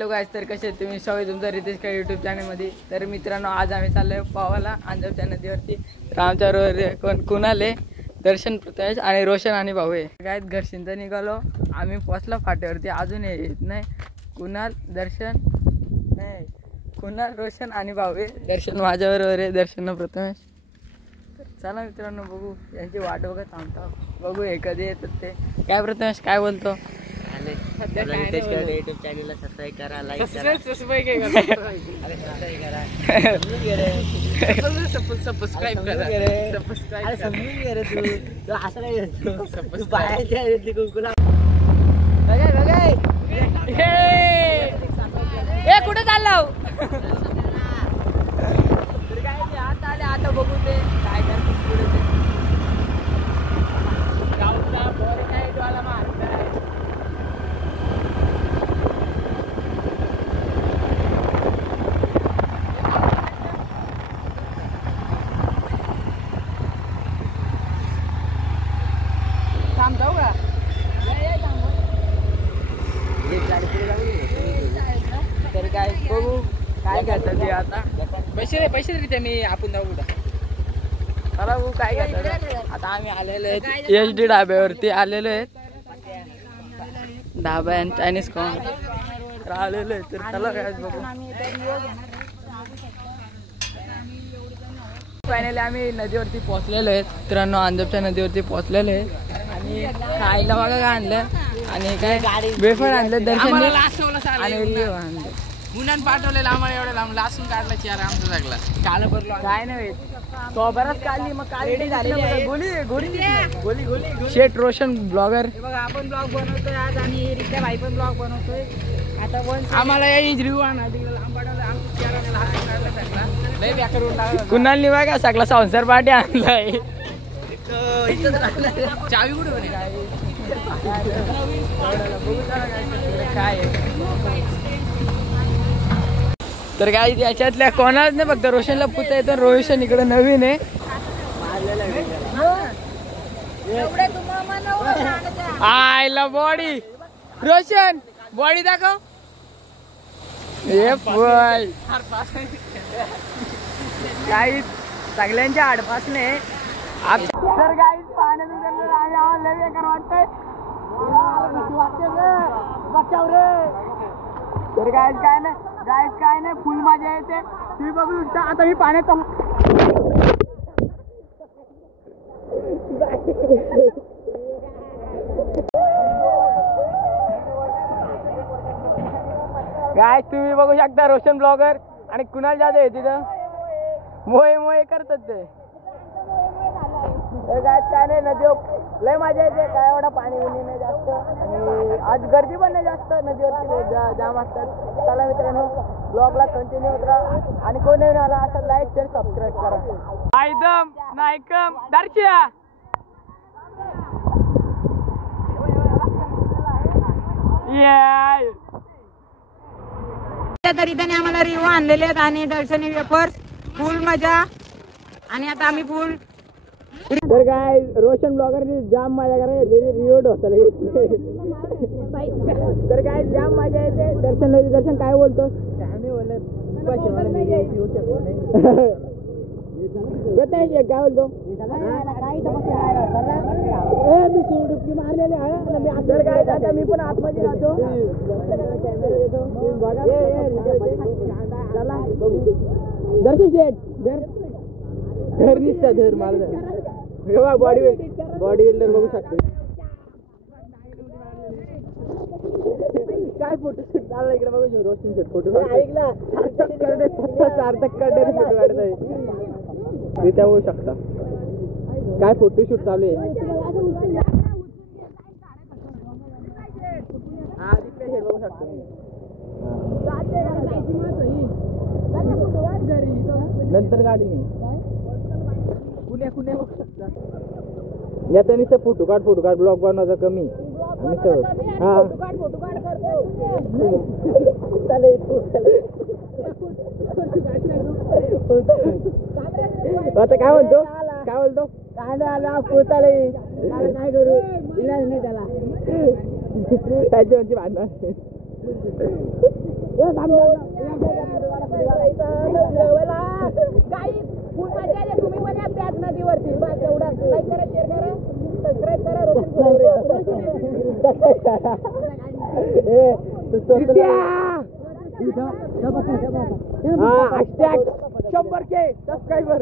Hello गाईस, तर कसे आहेत तुम्ही? सवय तुमचा रितेश का यूट्यूब चॅनलमध्ये. तर मित्रांनो, आज आम्ही चाललोय पावाला अंजनच्या नदीवरती. तर आमच्याबरोबर कुणाल आहे, दर्शन, प्रथमेश आणि रोशन आणि भाऊ आहे. गाईत घरशींचा निघालो आम्ही, पोचला फाट्यावरती. अजून येत नाही. कुणाल, दर्शन नाही, कुणाल, रोशन आणि भाऊ आहे. दर्शन माझ्याबरोबर आहे, दर्शन प्रथमेश. चला मित्रांनो, बघू यांची वाट बघत थांबता. बघू हे कधी येतात ते. काय प्रथमेश, काय बोलतो? यूट्यूब चॅनलला सबस्क्राईब करा, लाईक करा, सबस्क्राईब करा, समजून घे रे तू असं नाही तू बाहेरच्या कुंकुला कुठे चालला? आता आले, आता बघू ते काय करतात पुढे ते. गावचा बोर काय वाला मारता थांबताव का? तर काय बघू काय करतात ते आता. पैसे तरी मी आपण जाऊ कुठं. चला बघू काय करतात. आता आम्ही आलेलो आहेत HD ढाब्यावरती आलेलो आहेत. ढाबा अँड चायनीज कॉर्नर आलेलो आहे. तर चला काय बघू. फायनली आम्ही नदीवरती पोहोचलेलो आहेत मित्रांनो, अंजनच्या नदीवरती पोहोचलेलो आहे. आणि खायला बघा काय आणलं, आणि काय वेफर आणलं, दर्शन आणि आणलं. मुलांना पाठवलेलं आम्हाला एवढं लांब लासून काढला चार आमचा सगळा काल भरलो. काय नाही तो बराच काढली. मग काढली गोली शेट रोशन ब्लॉगर. बघा आपण ब्लॉग बनवतोय आज, आणि रित्या भाई पण ब्लॉग बनवतोय. आता पण आम्हाला रिव्ह्यू आणा तिकडे लांब पाठवलं. आमच्या चेहऱ्याला हात काढला सगळा लय बेकार होऊन लागला. कुणाल बघा सगळा संसार पाठी आणलाय. चावी कुठे म्हणे काय तर काय याच्यातल्या कोणाच नाही, फक्त रोशनला पुता येतो. रोशन इकडे नवीन आहे. आयला बॉडी रोशन बॉडी दाखव. काही सगळ्यांच्या आडपासने तर काही पाण्यात वाटतंय. तर काय नाही फुल मजा येते. तुम्ही बघू शकता. आता मी पाण्यात काय तुम्ही बघू शकता रोशन ब्लॉगर आणि कुणाल जाधव आहे तिथं. मोहे करतात ते. तर काय नाही, नदीवर लय मजा येते. काय एवढा पाणी नाही जास्त, आणि आज गर्दी पण नाही जास्त. नदीवरती जाम असतात. चला मित्रांनो, ब्लॉगला कंटिन्यू करा. आणि कोण नवीन आला असं लाईक शेअर सबस्क्राईब करा. आयदम नायकम दर्शिया तरी त्याने आम्हाला रिव्ह्यू आणलेले आहेत, आणि दर्शनी वेफर्स फुल मजा. आणि आता आम्ही फुल. तर काय रोशन ब्लॉगरनी जाम मजा करायची. रिओड होता तर काय जाम मजा येते. दर्शन काय बोलतो? काय बोलतो? तर काय आता मी पण आतमध्ये जातो. दर्शन शेट घर निसता धर मला बॉडी बिल्डर बघू शकतो. काय फोटोशूट चालला इकडे बघू. रोशन शेट फोटो ऐकला सार्थक करणे फोटो काढत आहे. रित्या होऊ शकता. काय फोटोशूट चालू आहे. हा तिकडे हे बघू शकतो. नंतर गाडी कुण्या बघू शकता. याचा नुसतं फोटो काढ ब्लॉग बनवायचा कमी. आता काय बोलतो? आला पोचाले. काय करू, इलाज नाही त्याला. त्याची भांडण तुम्ही पण या प्याज नदीवरती बस एवढा लाईक करा शेअर करा सबस्क्राईब करा ₹100K सबस्क्रायबर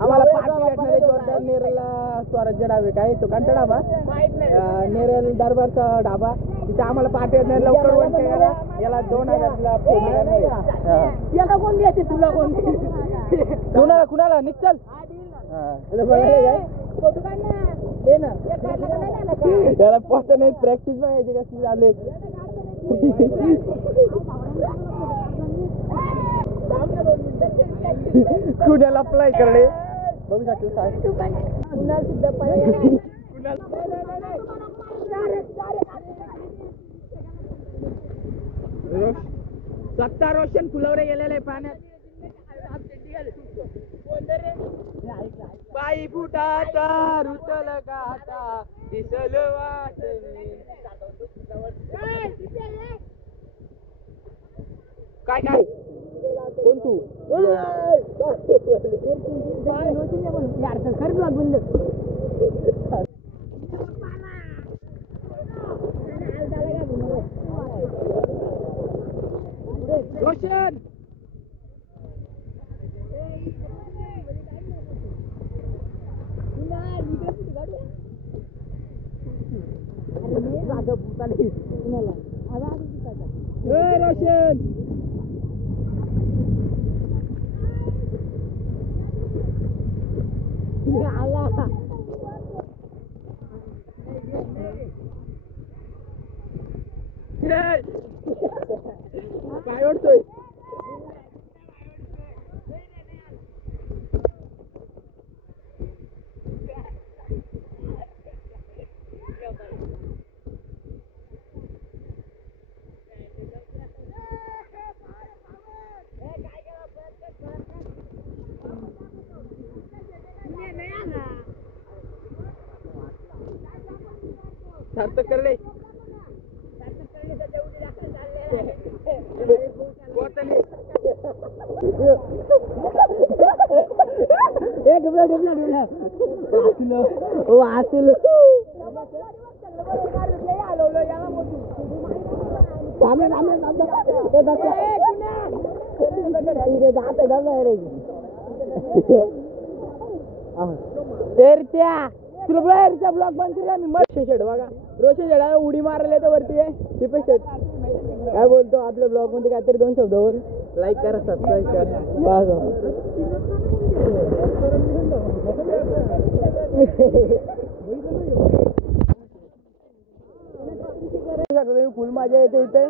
आम्हाला पार्टी जोरदार नेरलला स्वराज्य ढाबे काय तो कोणता ढाबा नेरल दरबारचा ढाबा तिथे आम्हाला पार्टी लवकर करा याला 2000 कोण द्यायचे तुला कोण कुणाला निघचल त्याला पोस्ट नाही प्रॅक्टिस बघायची कशी झाले कुणाला अप्लाय करणे बघू शकतो स्वतः रोशन फुलवरे गेलेले पाण्यात पायी फुटाचा रुतल गाता दिसल काय काय कोण तू खरं ब्लॉग बंद रोशन रोशन काय ओढतोय सार्थक करले तुला बाहेरचा ब्लॉग बंद केला मी मस्त शेड बघा रोशन शेड उडी मारले तर वरती आहे टिपे शेड काय बोलतो आपल्या ब्लॉग मध्ये काहीतरी 2 शब्द बोल लाईक करा सबस्क्राईब करा फुल मजा येते इथे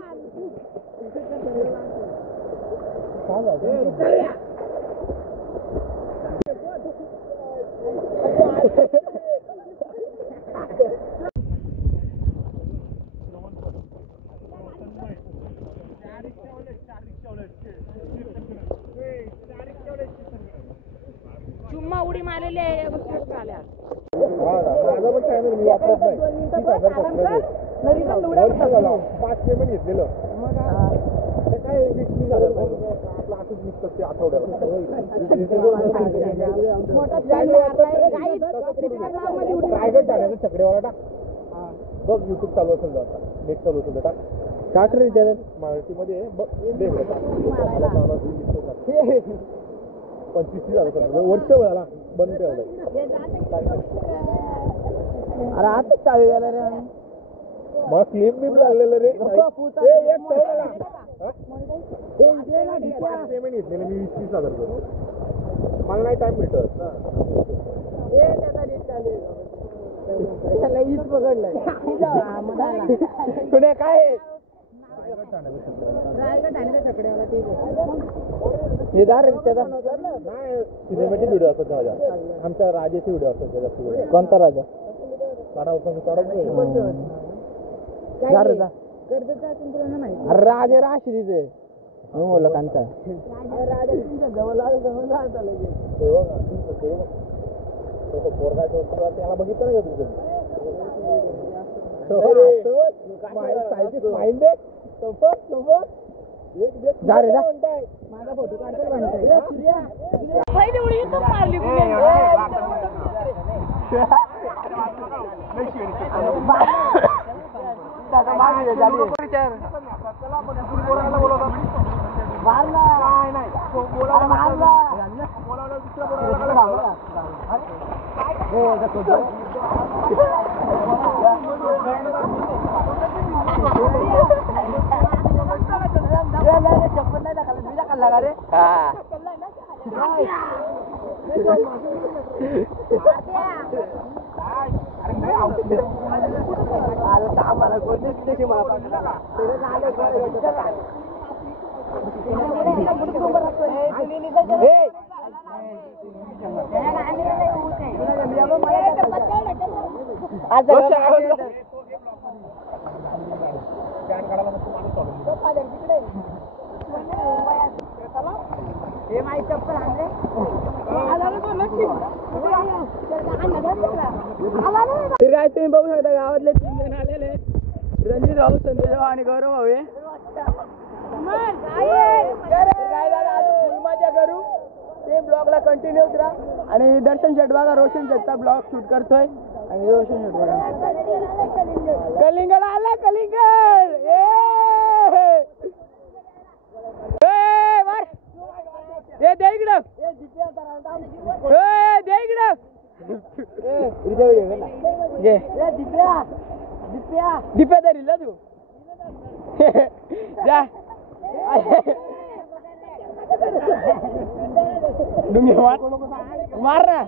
चुम्मा उडी मारलेली आहे आल्या माझा पण चॅनल मी वापरत नाही 5 पेमेंट घेतलेलं ते काय 20 झालं आपला असंच निघतं ते आठवड्याला रायगड टाकायचं छकडेवाला टाक बघ युट्यूब चालू असेल आता नेट चालू असेल टाक टाक रे चॅनल मराठीमध्ये बघ 25 झालं वर्ष झाला बंद ठेवलंय अरे आताच चालू झालं रे मला क्लेम बी लागलेलं रे पेमेंट घेतलेलं मी 20,000 मला नाही टाइम भेटत पकडलंय पुढे काय सिनेमॅटिक व्हिडिओ असतात माझ्या आमच्या राजाचे व्हिडिओ असतात त्याच्यात कोणता राजा राजे राशी तिथे बोलला कांता त्याला बघितलं ना जा रे जा. माझा फोटो काढतो म्हणताय पहिली उडी इथून मारली तर काय तुम्ही बघू शकता गावातले 3 जण आलेले रणजित भाऊ, संजय भाऊ आणि गौरव भाऊ आहे. मजा करू ते ब्लॉगला कंटिन्यूच राहा. आणि दर्शन शेट बघा रोशन शेटचा ब्लॉग शूट करतोय. आणि रोशन शेट बघा कलिंगड आला कलिंगड दे इकडं दे इकडं दिप्या तरी तू जा डुंगी मार ना.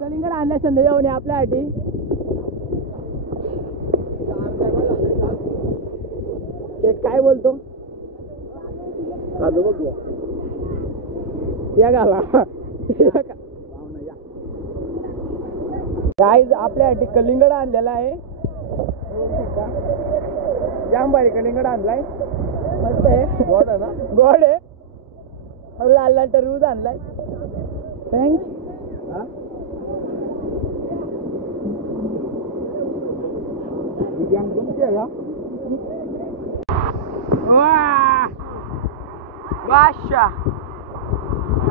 कलिंगड आणल्या संजय भाऊने आपल्यासाठी. काय बोलतो या गाला गाईज आपल्यासाठी कलिंगड आणलेला आहे. जाम भारी कलिंगड आणलाय. मस्त आहे. गोड आहे ना. गोड आहे. लाल लाल टरबूज आणलाय. थँक्स.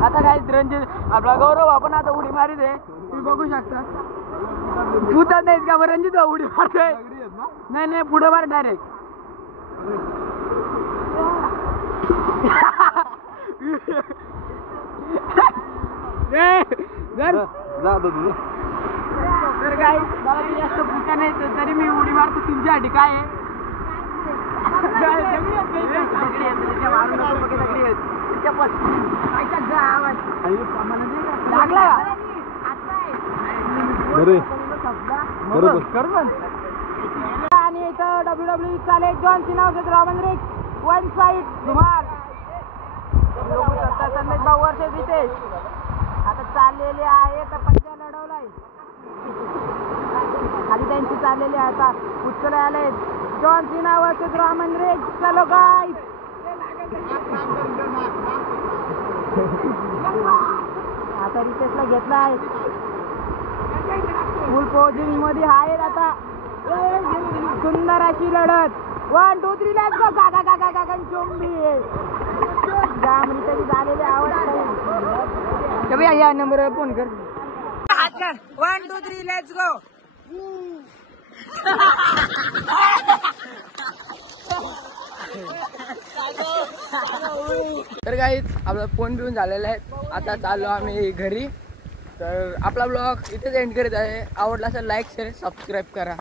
आता काय रणजित आपला गौरव आपण आता उडी मारीत आहे. तुम्ही बघू शकता. भूतच नाहीत का बरं रणजित उडी मारतोय. नाही पुढे मार डायरेक्ट. तर काय मला जास्त भूता नाही तरी मी उडी मारतो तुमच्यासाठी. काय आहे आणि इथं WWE चालेल. John Cena versus Roman Reigns one side धुमाल. संदेश भाऊ वर्सेस रितेश आता चाललेले आहे. तर पंचा लढवलाय खाली त्यांची चाललेली आहे. आता उचल आले John Cena versus Roman Reigns. चलो गाइस आता रितेशला घेतला आहे. फुल पोझिंग मध्ये आहेत. आता सुंदर अशी लढत. 1 2 3 लेट्स गो. गागा गागा गागा चोंबी जाम रितेश झालेले आवडत. या नंबरवर फोन कर. 1 2 3 लेट्स गो. तर काही आपला फोन बिऊन झालेला आहे. आता चाललो आम्ही घरी. तर आपला ब्लॉग इथेच एंड करत आहे. आवडला असेल लाईक शेअर सबस्क्राईब करा.